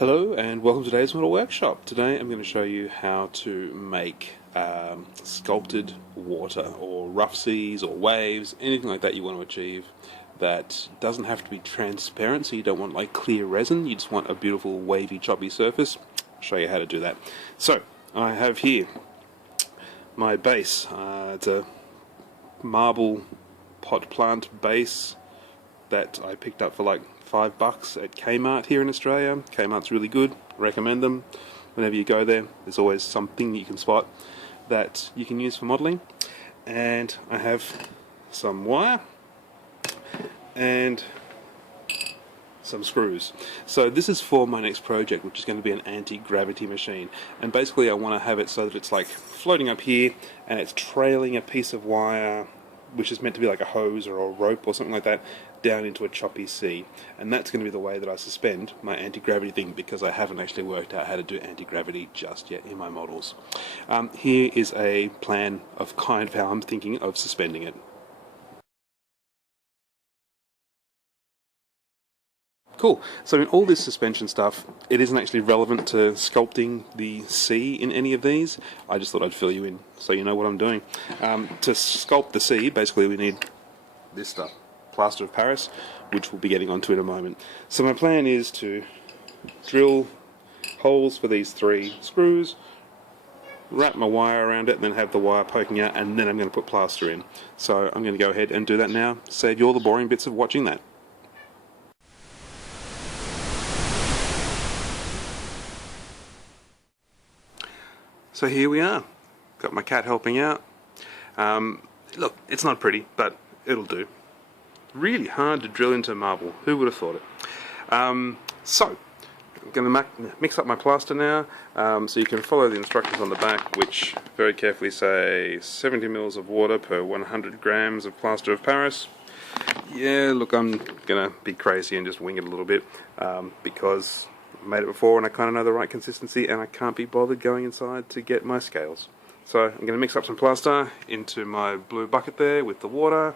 Hello and welcome to today's model workshop. Today I'm going to show you how to make sculpted water or rough seas or waves, anything like that you want to achieve that doesn't have to be transparent, so you don't want like clear resin, you just want a beautiful wavy choppy surface. I'll show you how to do that. So I have here my base. It's a marble pot plant base that I picked up for like $5 at Kmart here in Australia. Kmart's really good, recommend them. Whenever you go there, there's always something that you can spot that you can use for modelling. And I have some wire and some screws. So this is for my next project, which is going to be an anti-gravity machine. And basically I want to have it so that it's like floating up here and it's trailing a piece of wire which is meant to be like a hose or a rope or something like that, down into a choppy sea. And that's going to be the way that I suspend my anti-gravity thing, because I haven't actually worked out how to do anti-gravity just yet in my models. Here is a plan of kind of how I'm thinking of suspending it. Cool. So in all this suspension stuff, it isn't actually relevant to sculpting the sea in any of these. I just thought I'd fill you in so you know what I'm doing. To sculpt the sea, basically we need this stuff, plaster of Paris, which we'll be getting onto in a moment. So my plan is to drill holes for these 3 screws, wrap my wire around it, and then have the wire poking out, and then I'm going to put plaster in. So I'm going to go ahead and do that now, save you all the boring bits of watching that. So here we are, got my cat helping out. Look, it's not pretty, but it'll do. Really hard to drill into marble, who would have thought it? So, I'm going to mix up my plaster now, so you can follow the instructions on the back, which very carefully say 70 mils of water per 100 grams of plaster of Paris. Yeah, look, I'm going to be crazy and just wing it a little bit, because I've made it before and I kind of know the right consistency, and I can't be bothered going inside to get my scales. So I'm going to mix up some plaster into my blue bucket there with the water,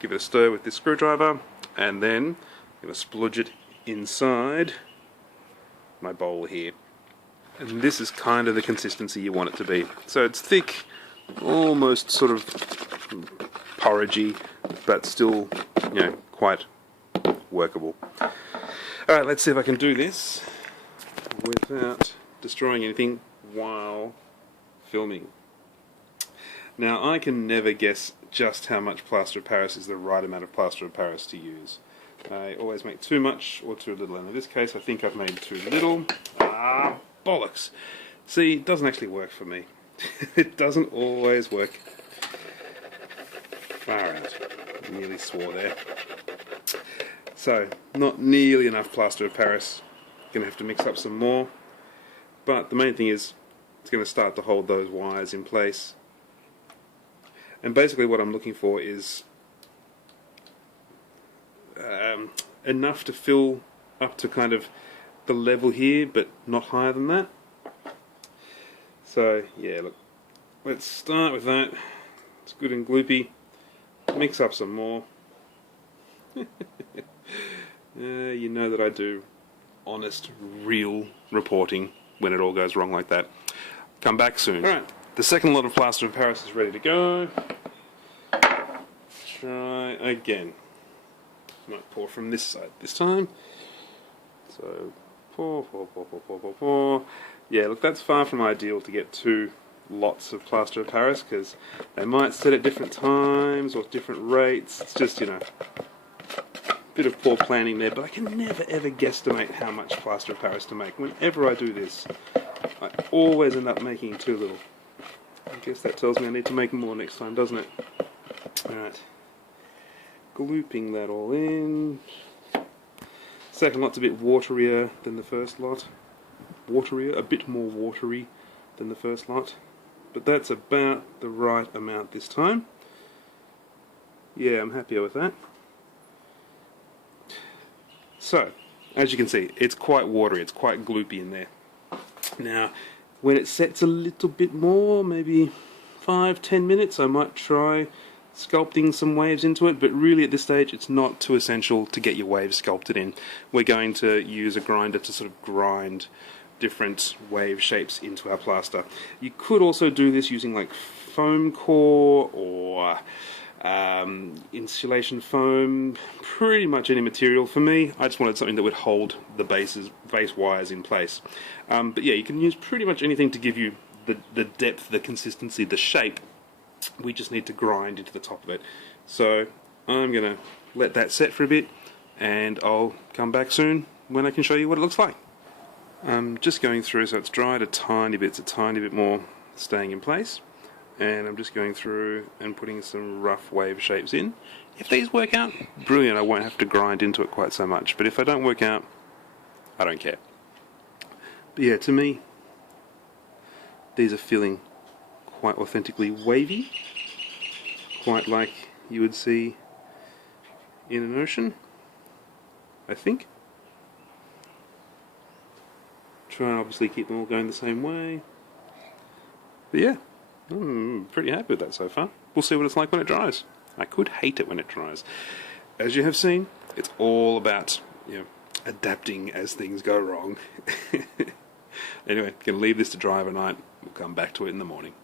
give it a stir with this screwdriver, and then I'm going to splodge it inside my bowl here. And this is kind of the consistency you want it to be. So it's thick, almost sort of porridgey, but still, you know, quite workable. Alright, let's see if I can do this without destroying anything while filming. Now, I can never guess just how much plaster of Paris is the right amount of plaster of Paris to use. I always make too much or too little, and in this case I think I've made too little. Ah, bollocks! See, it doesn't actually work for me. It doesn't always work. Far out. Nearly swore there. So, not nearly enough plaster of Paris. Gonna have to mix up some more. But the main thing is, it's gonna start to hold those wires in place. And basically what I'm looking for is enough to fill up to kind of the level here, but not higher than that. So yeah, look, let's start with that. It's good and gloopy. Mix up some more. You know that I do honest, real reporting when it all goes wrong like that. Come back soon. Alright, the second lot of plaster of Paris is ready to go. Try again. Might pour from this side this time. So, pour. Yeah, look, that's far from ideal to get 2 lots of plaster of Paris, because they might set at different times or different rates. It's just, you know, bit of poor planning there, but I can never ever guesstimate how much plaster of Paris to make. Whenever I do this, I always end up making too little. I guess that tells me I need to make more next time, doesn't it? Alright. Glooping that all in. Second lot's a bit waterier than the first lot. A bit more watery than the first lot. But that's about the right amount this time. Yeah, I'm happier with that. So, as you can see, it's quite watery, it's quite gloopy in there. Now, when it sets a little bit more, maybe 5-10 minutes, I might try sculpting some waves into it, but really at this stage it's not too essential to get your waves sculpted in. We're going to use a grinder to sort of grind different wave shapes into our plaster. You could also do this using like foam core or insulation foam, pretty much any material. For me, I just wanted something that would hold the base wires in place. But yeah, you can use pretty much anything to give you the depth, the consistency, the shape. We just need to grind into the top of it. So I'm going to let that set for a bit, and I'll come back soon when I can show you what it looks like. I'm just going through, so it's dried a tiny bit, it's a tiny bit more staying in place. And I'm just going through and putting some rough wave shapes in. If these work out, brilliant, I won't have to grind into it quite so much. But if I don't work out, I don't care. But yeah, to me, these are feeling quite authentically wavy, quite like you would see in an ocean, I think. Try and obviously keep them all going the same way. But yeah, I'm pretty happy with that so far. We'll see what it's like when it dries. I could hate it when it dries. As you have seen, it's all about, you know, adapting as things go wrong. Anyway, gonna leave this to dry overnight. We'll come back to it in the morning.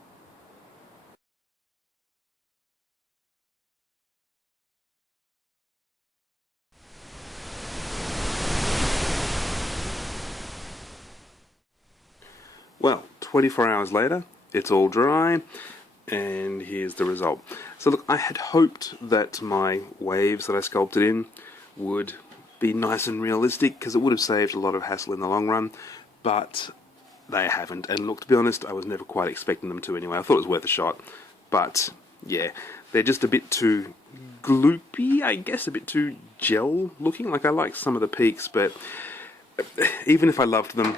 Well, 24 hours later, it's all dry, and here's the result. So look, I had hoped that my waves that I sculpted in would be nice and realistic, because it would have saved a lot of hassle in the long run, but they haven't. And look, to be honest, I was never quite expecting them to anyway. I thought it was worth a shot, but yeah, they're just a bit too gloopy, I guess, a bit too gel looking. Like, I like some of the peaks, but even if I loved them,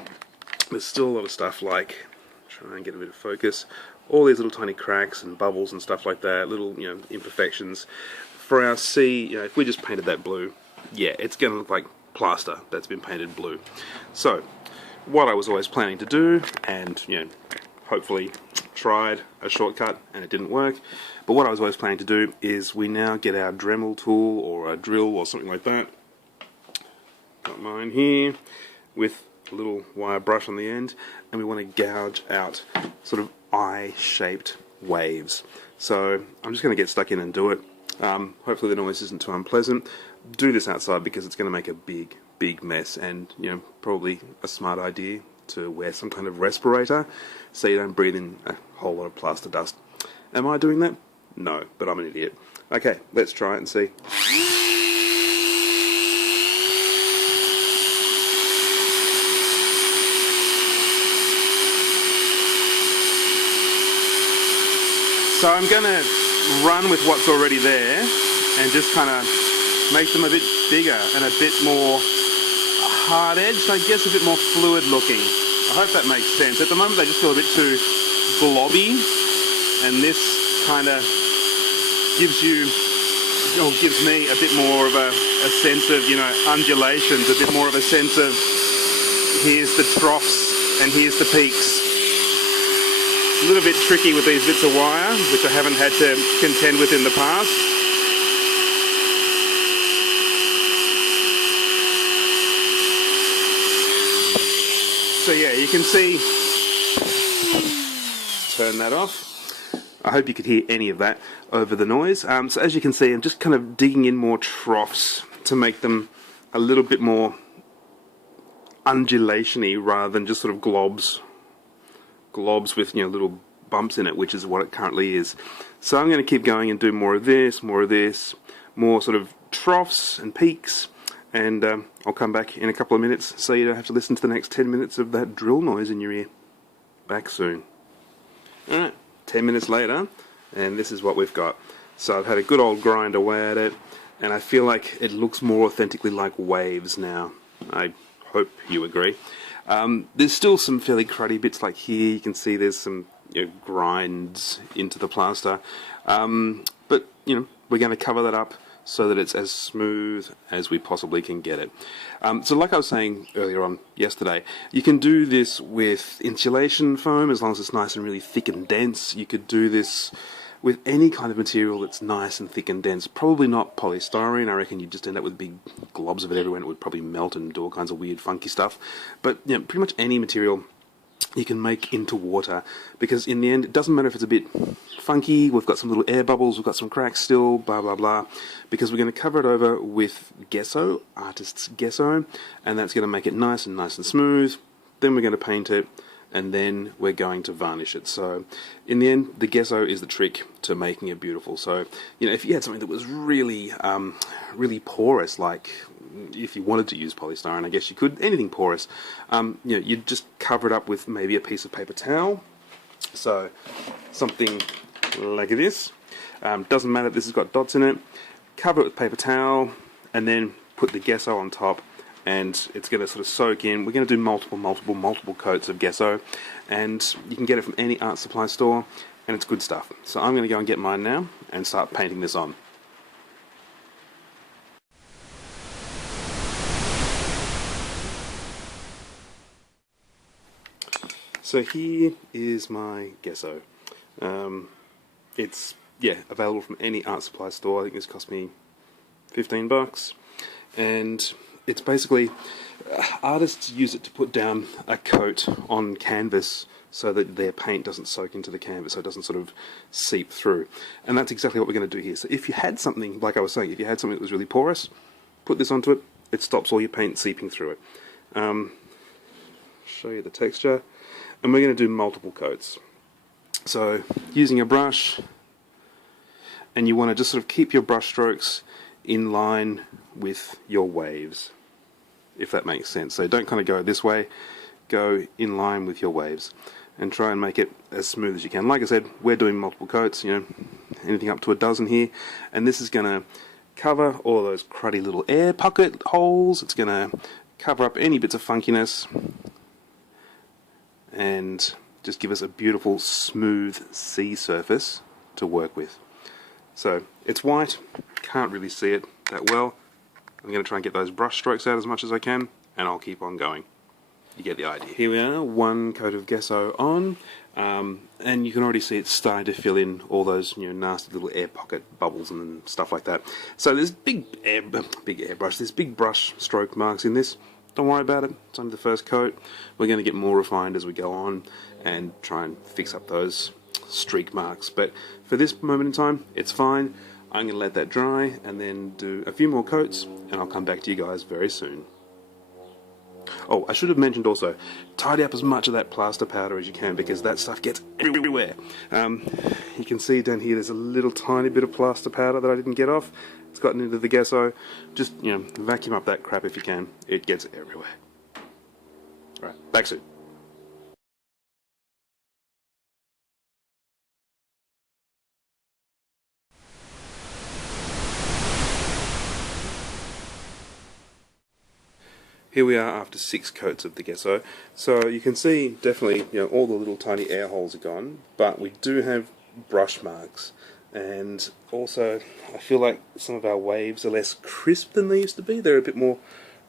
there's still a lot of stuff like, try and get a bit of focus, all these little tiny cracks and bubbles and stuff like that, little, you know, imperfections. For our sea, you know, if we just painted that blue, yeah, it's going to look like plaster that's been painted blue. So, what I was always planning to do, and, you know, hopefully tried a shortcut and it didn't work, but what I was always planning to do is we now get our Dremel tool or a drill or something like that. Got mine here with a little wire brush on the end, and we want to gouge out sort of eye-shaped waves. So I'm just going to get stuck in and do it. Hopefully the noise isn't too unpleasant. Do this outside because it's going to make a big mess, and, you know, probably a smart idea to wear some kind of respirator so you don't breathe in a whole lot of plaster dust. Am I doing that? No, but I'm an idiot. Okay, let's try it and see. So I'm going to run with what's already there and just kind of make them a bit bigger and a bit more hard-edged, I guess, a bit more fluid looking. I hope that makes sense. At the moment they just feel a bit too blobby, and this kind of gives you, or gives me, a bit more of a sense of, you know, undulations, a bit more of a sense of here's the troughs and here's the peaks. A little bit tricky with these bits of wire, which I haven't had to contend with in the past. So yeah, you can see, turn that off. I hope you could hear any of that over the noise. So as you can see, I'm just kind of digging in more troughs to make them a little bit more undulation-y rather than just sort of globs with, you know, little bumps in it, which is what it currently is. So I'm going to keep going and do more of this, more sort of troughs and peaks, and I'll come back in a couple of minutes so you don't have to listen to the next 10 minutes of that drill noise in your ear. Back soon. Alright, 10 minutes later, and this is what we've got. So I've had a good old grind away at it, and I feel like it looks more authentically like waves now. I hope you agree. There's still some fairly cruddy bits, like here you can see there's some, you know, grinds into the plaster, but, you know, we're going to cover that up so that it's as smooth as we possibly can get it. So like I was saying earlier on yesterday, you can do this with insulation foam as long as it's nice and really thick and dense. You could do this with any kind of material that's nice and thick and dense. Probably not polystyrene. I reckon you'd just end up with big globs of it everywhere and it would probably melt and do all kinds of weird funky stuff. But you know, pretty much any material you can make into water, because in the end it doesn't matter if it's a bit funky, we've got some little air bubbles, we've got some cracks still, blah blah blah, because we're going to cover it over with gesso, artist's gesso, and that's going to make it nice and smooth. Then we're going to paint it, and then we're going to varnish it. So in the end, the gesso is the trick to making it beautiful. So you know, if you had something that was really really porous, like if you wanted to use polystyrene, I guess you could, anything porous, you know, you'd just cover it up with maybe a piece of paper towel. So something like this. Doesn't matter if this has got dots in it. Cover it with paper towel, and then put the gesso on top, and it's going to sort of soak in. We're going to do multiple coats of gesso, and you can get it from any art supply store, and it's good stuff. So I'm going to go and get mine now and start painting this on. So here is my gesso. It's available from any art supply store. I think this cost me $15, and it's basically artists use it to put down a coat on canvas so that their paint doesn't soak into the canvas, so it doesn't sort of seep through. And that's exactly what we're going to do here. So if you had something, like I was saying, if you had something that was really porous, put this onto it. It stops all your paint seeping through it. Show you the texture. And we're going to do multiple coats. So using a brush, and you want to just sort of keep your brush strokes in line with your waves, if that makes sense. So don't kind of go this way, go in line with your waves, and try and make it as smooth as you can. Like I said, we're doing multiple coats, you know, anything up to a dozen here, and this is going to cover all of those cruddy little air pocket holes. It's going to cover up any bits of funkiness, and just give us a beautiful smooth sea surface to work with. So it's white, can't really see it that well. I'm going to try and get those brush strokes out as much as I can, and I'll keep on going. You get the idea. Here we are, one coat of gesso on, and you can already see it's starting to fill in all those, you know, nasty little air pocket bubbles and stuff like that. So there's big airbrush, there's big brush stroke marks in this. Don't worry about it, it's only the first coat. We're going to get more refined as we go on and try and fix up those streak marks. But for this moment in time, it's fine. I'm going to let that dry and then do a few more coats, and I'll come back to you guys very soon. Oh, I should have mentioned also, tidy up as much of that plaster powder as you can, because that stuff gets everywhere. You can see down here there's a little tiny bit of plaster powder that I didn't get off. It's gotten into the gesso. Just, you know, vacuum up that crap if you can. It gets everywhere. Right, back soon. Here we are after 6 coats of the gesso. So you can see definitely, you know, all the little tiny air holes are gone, but we do have brush marks. And also, I feel like some of our waves are less crisp than they used to be. They're a bit more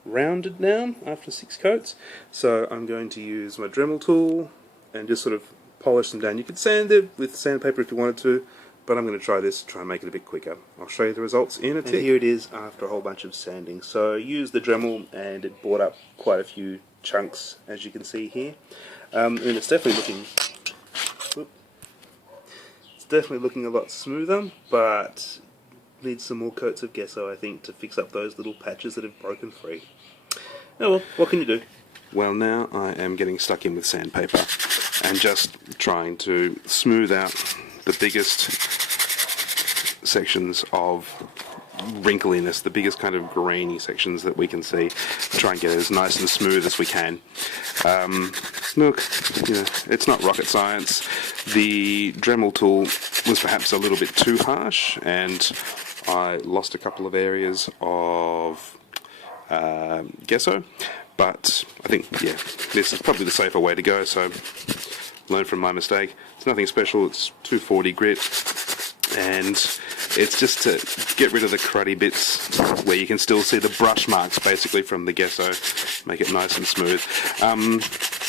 rounded now after 6 coats. So I'm going to use my Dremel tool and just sort of polish them down. You could sand it with sandpaper if you wanted to, but I'm going to try this, try and make it a bit quicker. I'll show you the results in a tick. And here it is after a whole bunch of sanding. So I used the Dremel and it brought up quite a few chunks, as you can see here. And it's definitely looking... definitely looking a lot smoother, but needs some more coats of gesso, I think, to fix up those little patches that have broken free. Oh well, what can you do? Well, now I am getting stuck in with sandpaper and just trying to smooth out the biggest sections of wrinkliness, the biggest kind of grainy sections that we can see. Try and get it as nice and smooth as we can. Look, you know, it's not rocket science. The Dremel tool was perhaps a little bit too harsh, and I lost a couple of areas of gesso, but I think, yeah, this is probably the safer way to go, so learn from my mistake. It's nothing special, it's 240 grit, and it's just to get rid of the cruddy bits where you can still see the brush marks basically from the gesso, make it nice and smooth.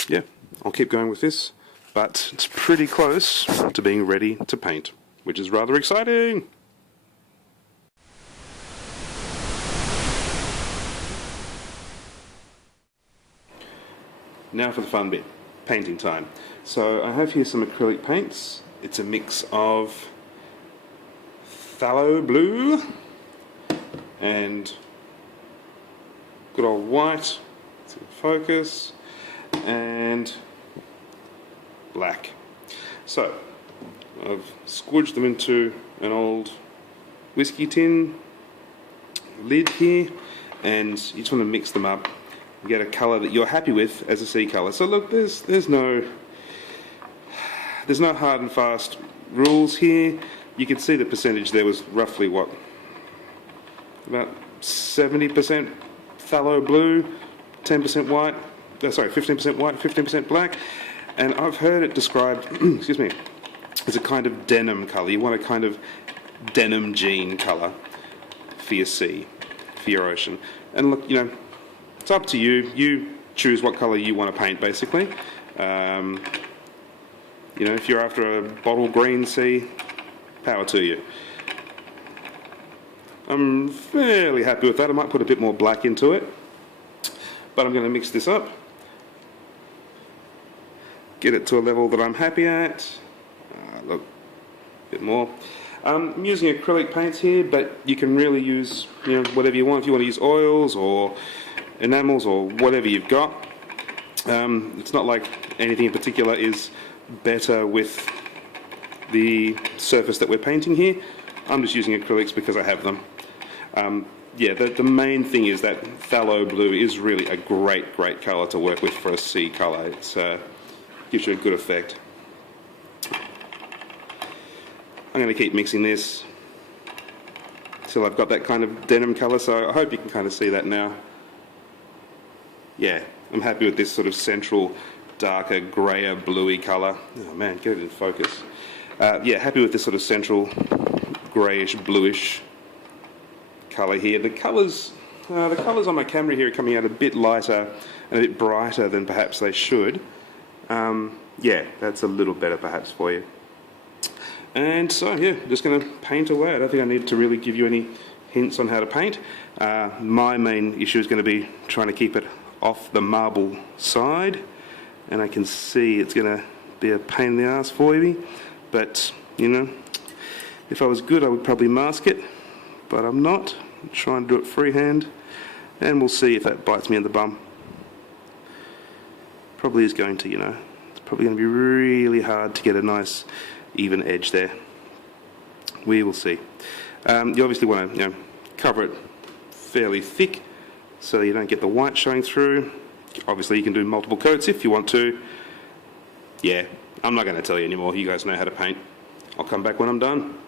Yeah, I'll keep going with this, but it's pretty close to being ready to paint. which is rather exciting. Now for the fun bit, painting time. So I have here some acrylic paints. It's a mix of phthalo blue and good old white, it's in focus, and black. So I've squidged them into an old whiskey tin lid here, and you just want to mix them up and get a colour that you're happy with as a sea colour. So look, there's no hard and fast rules here. You can see the percentage there was roughly what, about 70% phthalo blue, 10% white, sorry, 15% white, 15% black, and I've heard it described, excuse me, as a kind of denim colour. You want a kind of denim jean colour for your sea, for your ocean. And look, you know, it's up to you. You choose what colour you want to paint, basically. You know, if you're after a bottle green sea, power to you. I'm fairly happy with that. I might put a bit more black into it, but I'm going to mix this up, get it to a level that I'm happy at. Look, a bit more. I'm using acrylic paints here, but you can really use, you know, whatever you want. If you want to use oils or enamels or whatever you've got. It's not like anything in particular is better with the surface that we're painting here. I'm just using acrylics because I have them. Yeah, the main thing is that phthalo blue is really a great colour to work with for a sea colour. It gives you a good effect. I'm going to keep mixing this till I've got that kind of denim colour, so I hope you can kind of see that now. Yeah, I'm happy with this sort of central darker greyer bluey colour. Oh man, get it in focus. Yeah, happy with this sort of central greyish bluish colour here. The colours on my camera here are coming out a bit lighter and a bit brighter than perhaps they should. Yeah, that's a little better perhaps for you. And so yeah, just going to paint away. I don't think I need to really give you any hints on how to paint. My main issue is going to be trying to keep it off the marble side, and I can see it's going to be a pain in the ass for me, but you know, if I was good I would probably mask it, but I'm not. I'm trying to do it freehand, and we'll see if that bites me in the bum. Probably is going to, you know, it's probably going to be really hard to get a nice even edge there. We will see. You obviously want to, you know, cover it fairly thick so you don't get the white showing through. Obviously you can do multiple coats if you want to. Yeah, I'm not going to tell you anymore. You guys know how to paint. I'll come back when I'm done.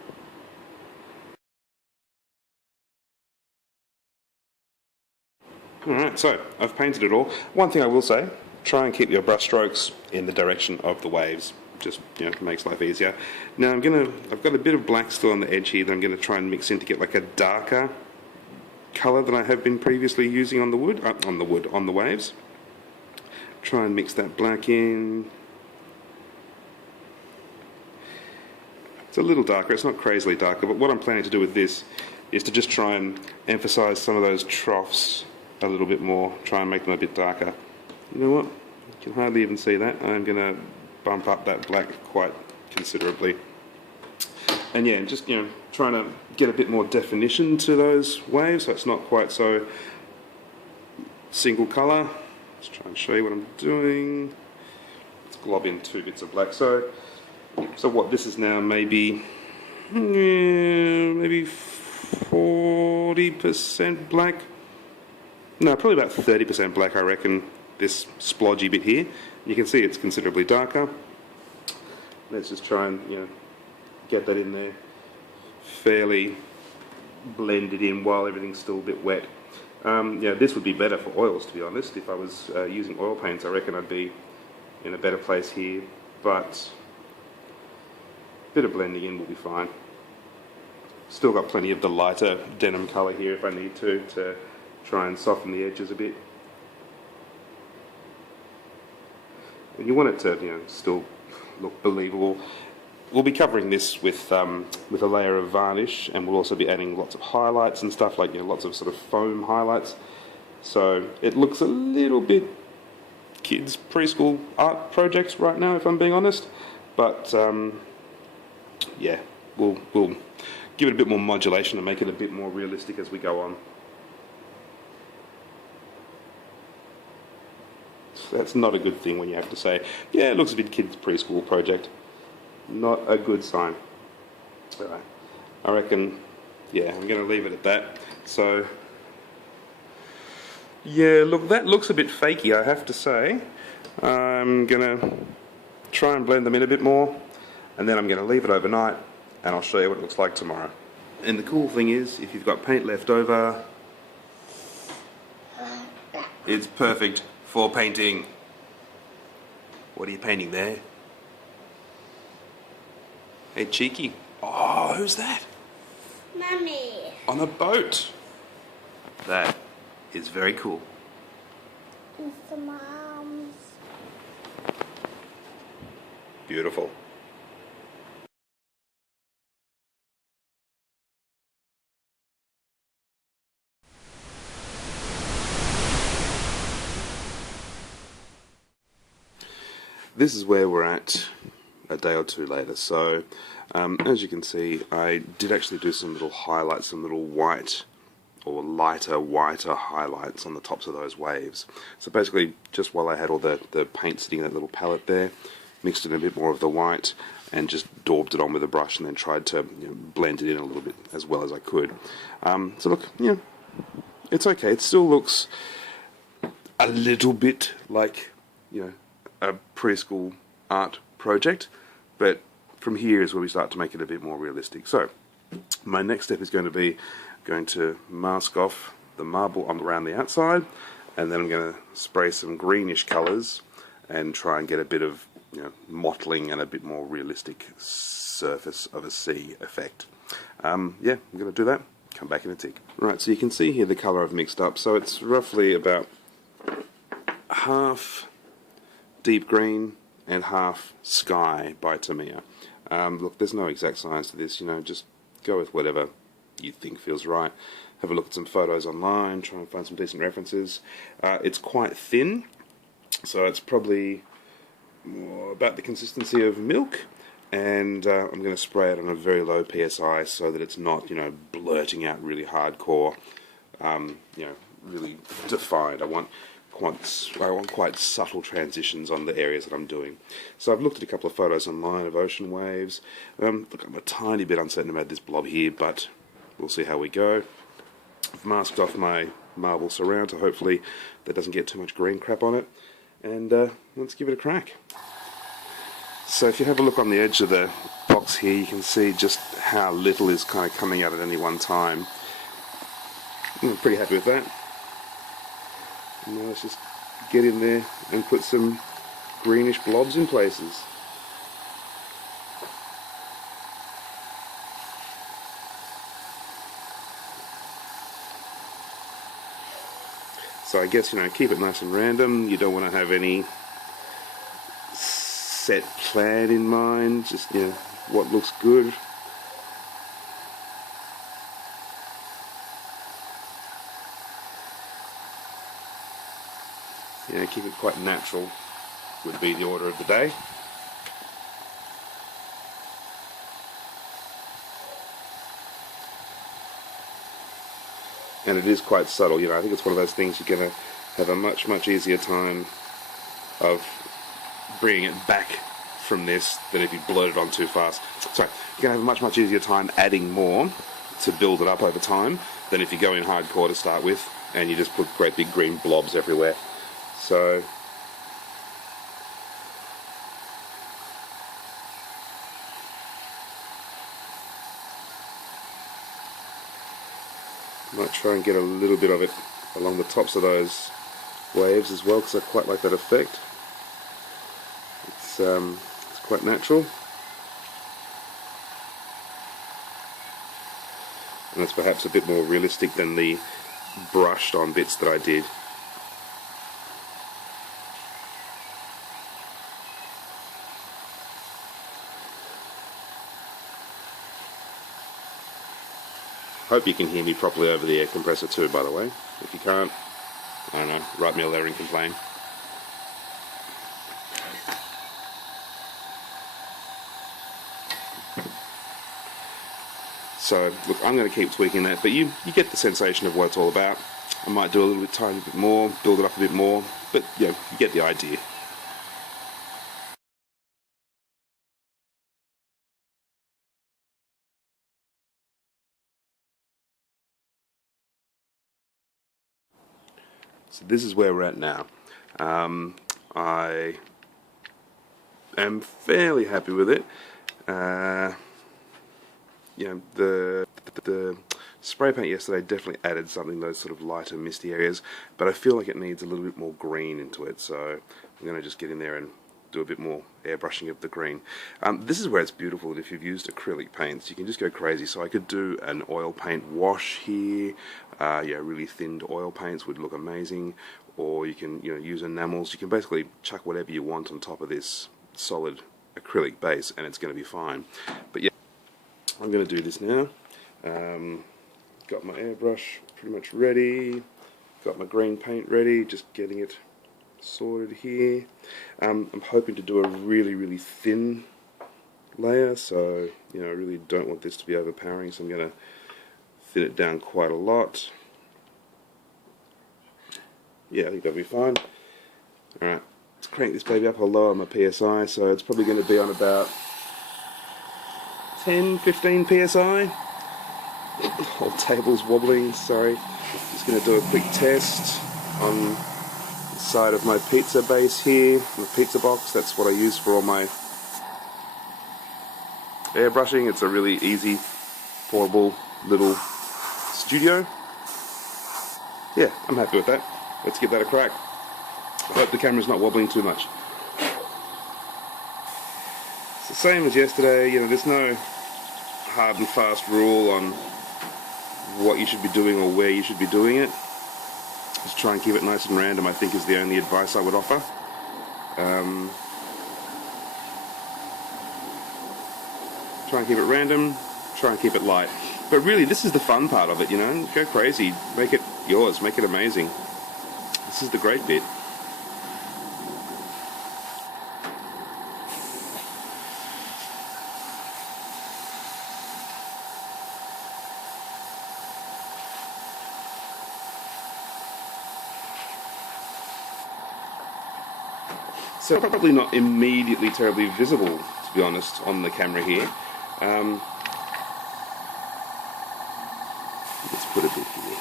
Alright, so I've painted it all. One thing I will say, try and keep your brush strokes in the direction of the waves. Just, you know, makes life easier. Now I've got a bit of black still on the edge here that I'm going to try and mix in to get like a darker colour than I have been previously using on the waves. Try and mix that black in. It's a little darker, it's not crazily darker, but what I'm planning to do with this is to just try and emphasise some of those troughs a little bit more, try and make them a bit darker. You know what? You can hardly even see that. I'm going to bump up that black quite considerably. And yeah, just, you know, trying to get a bit more definition to those waves so it's not quite so single colour. Let's try and show you what I'm doing. Let's glob in 2 bits of black. So what this is now, maybe 40% black. No, probably about 30% black, I reckon, this splodgy bit here. You can see it's considerably darker. Let's just try and, you know, get that in there fairly blended in while everything's still a bit wet. Yeah, this would be better for oils, to be honest. If I was using oil paints, I reckon I'd be in a better place here, but a bit of blending in will be fine. Still got plenty of the lighter denim colour here if I need to try and soften the edges a bit. And you want it to, you know, still look believable. we'll be covering this with a layer of varnish, and we'll also be adding lots of highlights and stuff, like, you know, lots of sort of foam highlights. So it looks a little bit kids' preschool art projects right now, if I'm being honest. But yeah, we'll give it a bit more modulation and make it a bit more realistic as we go on. So that's not a good thing when you have to say, yeah, it looks a bit kids' preschool project. Not a good sign. Right. I reckon, yeah, I'm going to leave it at that. So, yeah, look, that looks a bit fakey, I have to say. I'm going to try and blend them in a bit more, and then I'm going to leave it overnight, and I'll show you what it looks like tomorrow. And the cool thing is, if you've got paint left over, it's perfect for painting. What are you painting there? Hey, cheeky. Oh, who's that? Mummy. On a boat. That is very cool. It's the mom's. Beautiful. This is where we're at a day or two later. So, as you can see, I did actually do some little highlights, some little white or whiter highlights on the tops of those waves. So basically, just while I had all the paint sitting in that little palette there, mixed in a bit more of the white and just daubed it on with a brush, and then tried to, you know, blend it in a little bit as well as I could. So look, yeah, it's okay. It still looks a little bit like, you know, a preschool art project, but from here is where we start to make it a bit more realistic. So my next step is going to be to mask off the marble on around the outside, and then I'm going to spray some greenish colours and try and get a bit of, you know, mottling and a bit more realistic surface of a sea effect. Yeah, I'm going to do that. Come back in a tick. Right, so you can see here the colour I've mixed up. So it's roughly about half deep green and half sky by Tamiya. Look, there's no exact science to this, you know, just go with whatever you think feels right. Have a look at some photos online, try and find some decent references. It's quite thin, so it's probably more about the consistency of milk, and I'm going to spray it on a very low PSI so that it's not, you know, blurting out really hardcore, you know, really defined. I want quite subtle transitions on the areas that I'm doing. So I've looked at a couple of photos online of ocean waves. Look, I'm a tiny bit uncertain about this blob here, but we'll see how we go. I've masked off my marble surround, so hopefully that doesn't get too much green crap on it. And let's give it a crack. So if you have a look on the edge of the box here, you can see just how little is kind of coming out at any one time. I'm pretty happy with that. Now let's just get in there and put some greenish blobs in places. So I guess, you know, keep it nice and random. You don't want to have any set plan in mind, just, you know, what looks good. You know, keep it quite natural would be the order of the day. And it is quite subtle, you know. I think it's one of those things you're going to have a much easier time of bringing it back from this than if you blurt it on too fast. Sorry, you're going to have a much easier time adding more to build it up over time than if you go in hardcore to start with and you just put great big green blobs everywhere. So might try and get a little bit of it along the tops of those waves as well, because I quite like that effect. It's quite natural, and it's perhaps a bit more realistic than the brushed on bits that I did. Hope you can hear me properly over the air compressor too, by the way. If you can't, I don't know, write me a letter and complain. So, look, I'm going to keep tweaking that, but you get the sensation of what it's all about. I might do a little bit, tiny bit more, build it up a bit more, but you get the idea. So this is where we're at now. I am fairly happy with it. The spray paint yesterday definitely added something, those sort of lighter misty areas, but I feel like it needs a little bit more green into it, so I'm going to just get in there and do a bit more airbrushing of the green. This is where it's beautiful that if you've used acrylic paints, you can just go crazy. So I could do an oil paint wash here. Really thinned oil paints would look amazing, or you can use enamels. You can basically chuck whatever you want on top of this solid acrylic base and it's going to be fine. But yeah, I'm going to do this now. Got my airbrush pretty much ready, got my green paint ready, just getting it sorted here. I'm hoping to do a really thin layer, so I really don't want this to be overpowering, so I'm going to thin it down quite a lot. Yeah, I think that'll be fine. Alright, let's crank this baby up. I'll lower my PSI, so it's probably going to be on about 10-15 PSI. Whole table's wobbling, sorry. Just going to do a quick test on the side of my pizza base here, the pizza box. That's what I use for all my airbrushing. It's a really easy, portable little studio. Yeah, I'm happy with that. Let's give that a crack. I hope the camera's not wobbling too much. It's the same as yesterday, there's no hard and fast rule on what you should be doing or where you should be doing it. Just try and keep it nice and random, I think, is the only advice I would offer. Try and keep it random, try and keep it light. But really, this is the fun part of it, go crazy, make it yours, make it amazing. This is the great bit. So probably not immediately terribly visible, to be honest, on the camera here. Let's put a bit here.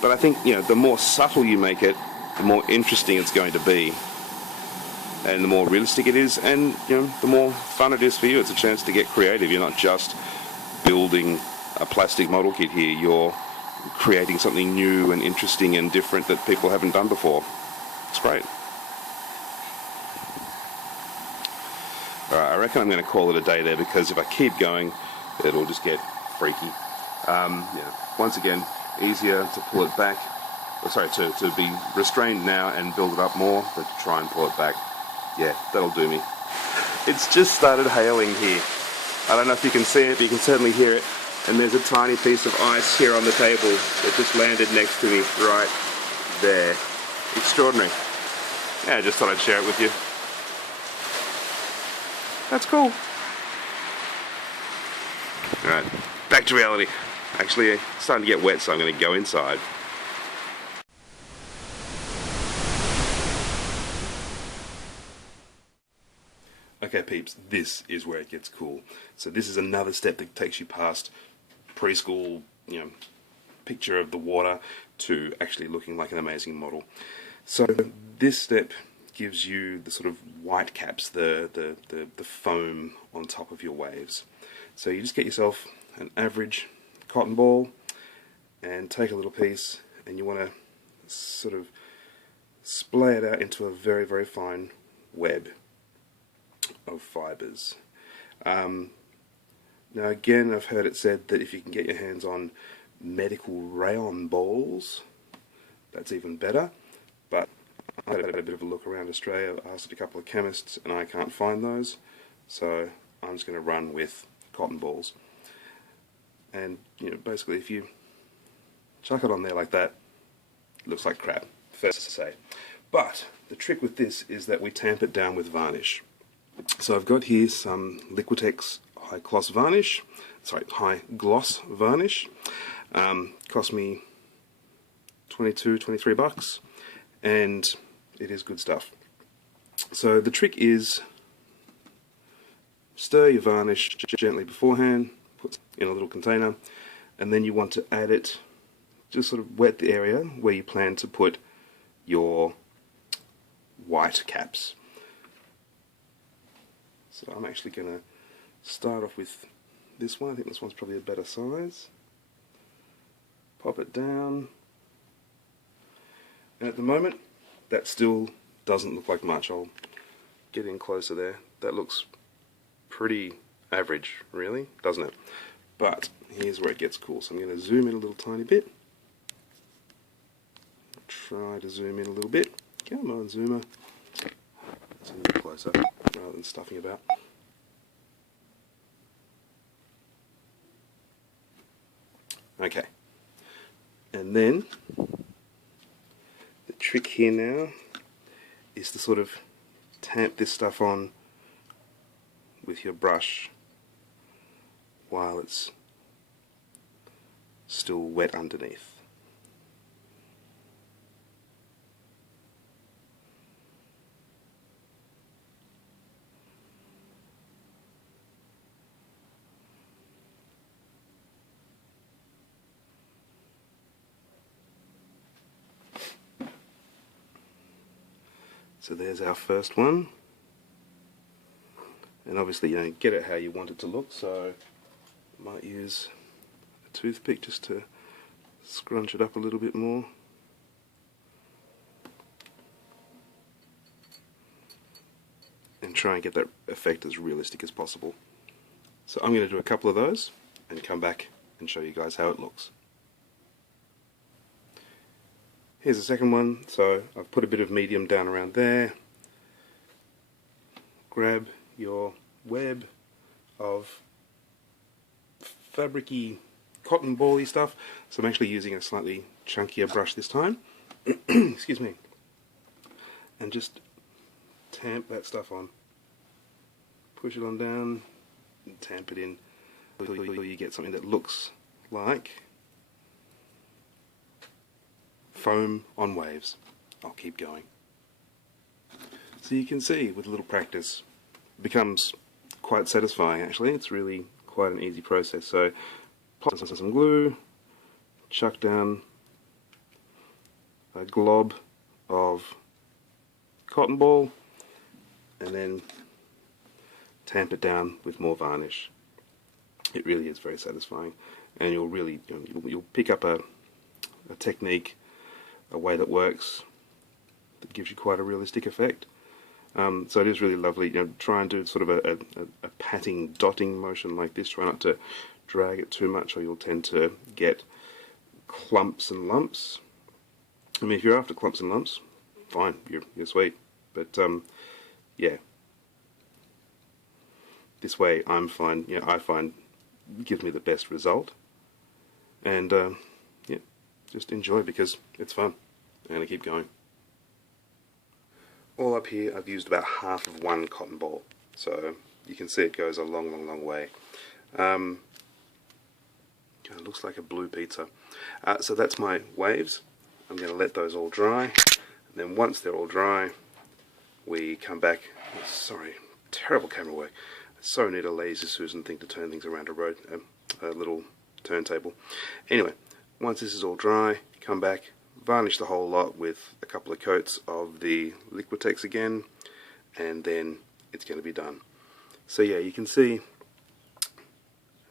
But I think, the more subtle you make it, the more interesting it's going to be. And the more realistic it is, and, the more fun it is for you. It's a chance to get creative. You're not just building a plastic model kit here. You're creating something new and interesting and different that people haven't done before. It's great. Alright, I reckon I'm going to call it a day there, because if I keep going, it'll just get freaky. Once again, easier to pull it back, to be restrained now and build it up more, than to try and pull it back. Yeah, that'll do me. It's just started hailing here. I don't know if you can see it, but you can certainly hear it. And there's a tiny piece of ice here on the table that just landed next to me right there. Extraordinary. Yeah, I just thought I'd share it with you. That's cool. Alright, back to reality. Actually, it's starting to get wet, so I'm going to go inside. Okay peeps, this is where it gets cool. So this is another step that takes you past preschool, picture of the water to actually looking like an amazing model. So this step gives you the sort of white caps, the foam on top of your waves. So you just get yourself an average cotton ball and take a little piece, and you want to sort of splay it out into a very fine web of fibers. Now again, I've heard it said that if you can get your hands on medical rayon balls, that's even better, but I had a bit of a look around Australia, asked a couple of chemists, and I can't find those, so I'm just going to run with cotton balls. And basically if you chuck it on there like that, it looks like crap, first to say. But the trick with this is that we tamp it down with varnish. So I've got here some Liquitex high gloss varnish. Cost me 23 bucks, and it is good stuff. So the trick is stir your varnish gently beforehand, put it in a little container, and then you want to add it, just sort of wet the area where you plan to put your white caps. So I'm actually going to start off with this one. I think this one's probably a better size. Pop it down. And at the moment, that still doesn't look like much. I'll get in closer there. That looks pretty average, really, doesn't it? But here's where it gets cool. So I'm going to zoom in a little tiny bit. Try to zoom in a little bit. Come on, zoomer. Zoom a bit closer rather than stuffing about. Okay. And then the trick here now is to sort of tamp this stuff on with your brush while it's still wet underneath. So there's our first one, and obviously you don't get it how you want it to look, so I might use a toothpick just to scrunch it up a little bit more. And try and get that effect as realistic as possible. So I'm going to do a couple of those and come back and show you guys how it looks. Here's the second one. So I've put a bit of medium down around there. Grab your web of fabricy cotton ball-y stuff. So I'm actually using a slightly chunkier brush this time. Excuse me. And just tamp that stuff on. Push it on down and tamp it in until you get something that looks like foam on waves. I'll keep going. So you can see with a little practice it becomes quite satisfying actually. It's really quite an easy process. So apply some glue, chuck down a glob of cotton ball, and then tamp it down with more varnish. It really is very satisfying, and you'll really you'll pick up a technique, a way that works, that gives you quite a realistic effect. So it is really lovely. Try and do sort of a patting, dotting motion like this. Try not to drag it too much, or you'll tend to get clumps and lumps. I mean, if you're after clumps and lumps, fine, you're sweet. But yeah, this way I find gives me the best result, and yeah, just enjoy because it's fun. I'm going to keep going. All up here I've used about half of one cotton ball, so you can see it goes a long way. It looks like a blue pizza. So that's my waves. I'm going to let those all dry, and then once they're all dry we come back. Sorry, terrible camera work. I so need a lazy Susan thing to turn things around a little turntable. Anyway, once this is all dry, come back, varnish the whole lot with a couple of coats of the Liquitex again, and then it's going to be done. So yeah, you can see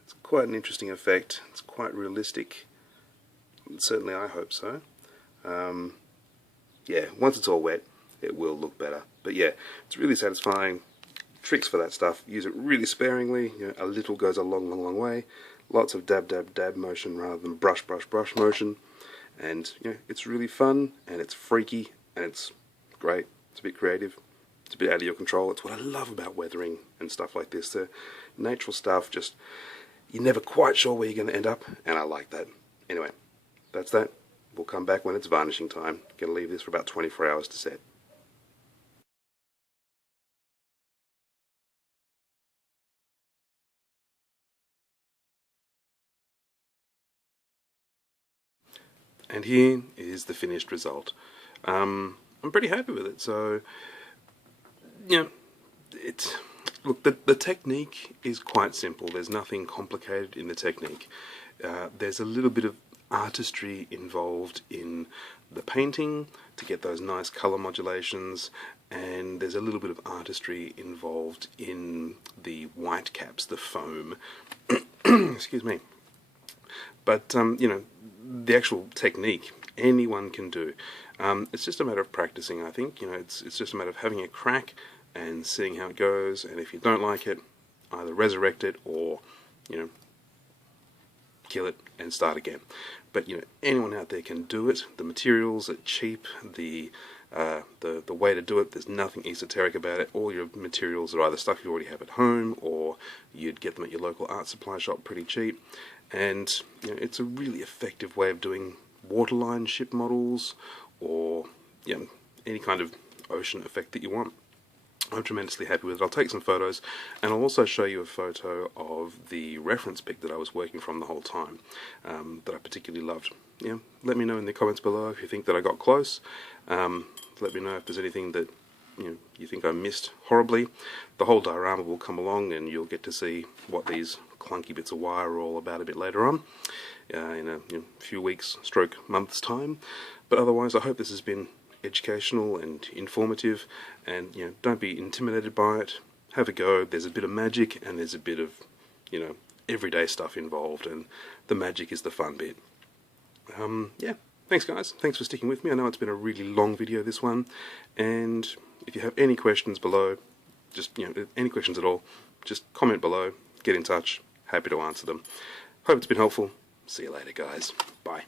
it's quite an interesting effect. It's quite realistic. Certainly I hope so. Yeah, once it's all wet it will look better. But yeah, it's really satisfying. Tricks for that stuff. Use it really sparingly. A little goes a long way. Lots of dab motion rather than brush motion. And it's really fun, and it's freaky, and it's great. It's a bit creative. It's a bit out of your control. It's what I love about weathering and stuff like this. The natural stuff, just, you're never quite sure where you're going to end up, and I like that. Anyway, that's that. We'll come back when it's varnishing time. Going to leave this for about 24 hours to set. And here is the finished result. I'm pretty happy with it. So, you know, look, the technique is quite simple. There's nothing complicated in the technique. There's a little bit of artistry involved in the painting to get those nice color modulations, and there's a little bit of artistry involved in the white caps, the foam. Excuse me. But, you know, the actual technique, anyone can do. It's just a matter of practicing, I think. You know, it's just a matter of having a crack and seeing how it goes, and if you don't like it, either resurrect it or, you know, kill it and start again. But, you know, anyone out there can do it. The materials are cheap. The way to do it, there's nothing esoteric about it. All your materials are either stuff you already have at home, or you'd get them at your local art supply shop pretty cheap. And, you know, it's a really effective way of doing waterline ship models, or, you know, any kind of ocean effect that you want. I'm tremendously happy with it. I'll take some photos, and I'll also show you a photo of the reference pic that I was working from the whole time, that I particularly loved. You know, let me know in the comments below if you think that I got close. Let me know if there's anything that you think I missed horribly. The whole diorama will come along, and you'll get to see what these clunky bits of wire are all about a bit later on, in a few weeks, stroke months time. But otherwise, I hope this has been educational and informative, and don't be intimidated by it. Have a go. There's a bit of magic, and there's a bit of everyday stuff involved, and the magic is the fun bit. Yeah, thanks guys, thanks for sticking with me. I know it's been a really long video, this one, and if you have any questions below, just any questions at all, just comment below, get in touch, happy to answer them. Hope it's been helpful. See you later guys, bye.